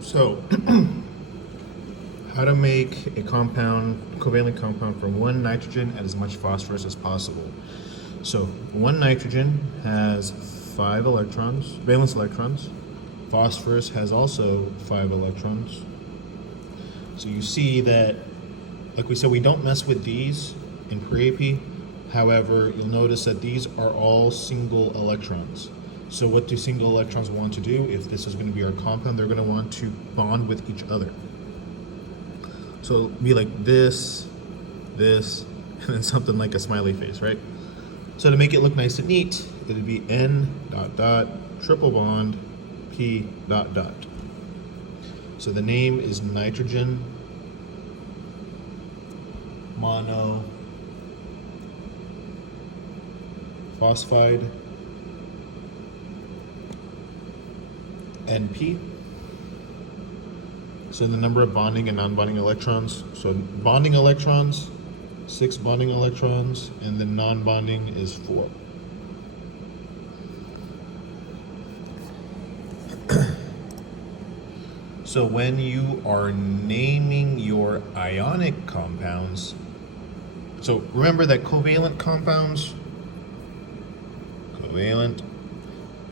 So, how to make a compound, covalent compound from one nitrogen and as much phosphorus as possible. So, one nitrogen has 5 electrons, valence electrons. Phosphorus has also 5 electrons. So you see that, like we said, we don't mess with these in pre-AP. However, you'll notice that these are all single electrons. So what do single electrons want to do? If this is going to be our compound, they're going to want to bond with each other. So it'll be like this, this, and then something like a smiley face, right? So to make it look nice and neat, it'd be N dot dot, triple bond, P dot dot. So the name is nitrogen mono phosphide NP. So the number of bonding and non-bonding electrons. So bonding electrons, 6 bonding electrons, and then non-bonding is 4. So when you are naming your ionic compounds, so remember that covalent compounds, covalent,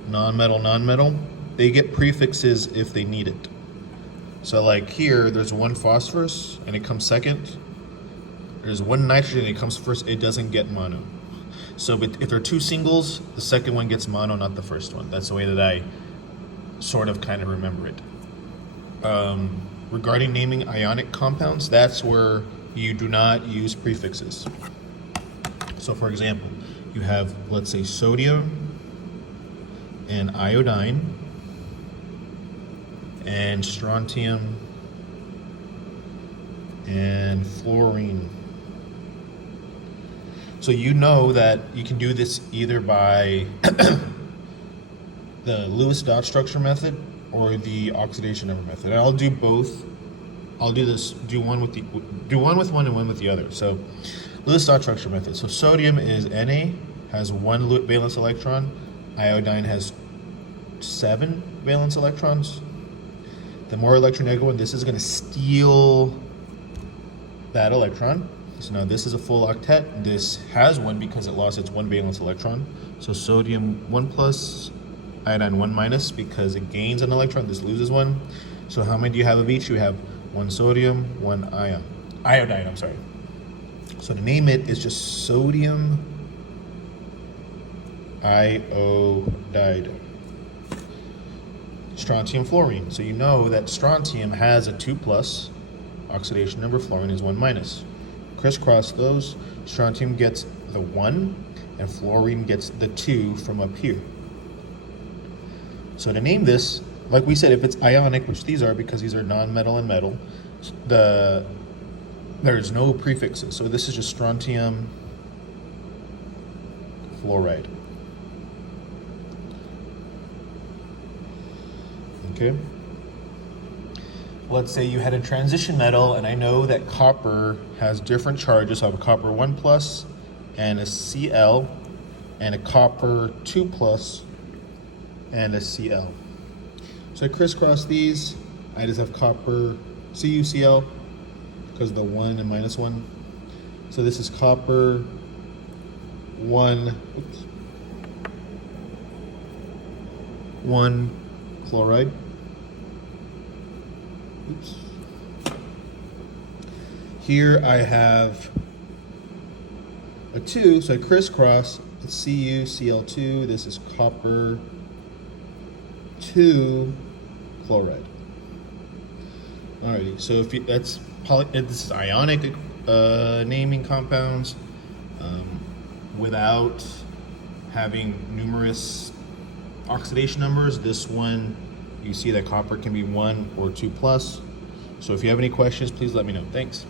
non-metal, they get prefixes if they need it. So like here, there's 1 phosphorus and it comes second. There's 1 nitrogen and it comes first, it doesn't get mono. So if there are 2 singles, the second one gets mono, not the first one. That's the way that I sort of kind of remember it. Regarding naming ionic compounds, that's where you do not use prefixes. So for example, you have, let's say, sodium and iodine and strontium and fluorine. So you know that you can do this either by the Lewis dot structure method or the oxidation number method. And I'll do both. I'll do this, do one with one and one with the other. So Lewis dot structure method. So sodium is Na, has 1 valence electron. Iodine has 7 valence electrons. The more electronegative one, this is going to steal that electron. So now this is a full octet. This has 1 because it lost its 1 valence electron. So sodium 1 plus, iodine 1 minus because it gains an electron. This loses 1. So how many do you have of each? You have 1 sodium, 1 iodine, I'm sorry. So to name it is just sodium iodide. Strontium fluorine. So you know that strontium has a 2 plus, oxidation number, fluorine is 1 minus. Crisscross those, strontium gets the 1 and fluorine gets the 2 from up here. So to name this, like we said, if it's ionic, which these are because these are non-metal and metal, there's no prefixes. So this is just strontium fluoride. Okay. Let's say you had a transition metal, and I know that copper has different charges. So I have a copper 1 plus and a Cl, and a copper 2 plus and a Cl. So I crisscross these. I just have copper CuCl because of the 1 and minus 1. So this is copper 1 chloride. Oops. Here I have a 2, so I crisscross. It's CuCl2. This is copper 2 chloride. Alrighty, so if you, this is ionic naming compounds without having numerous oxidation numbers. This one, you see that copper can be 1 or 2 plus. So if you have any questions, please let me know. Thanks.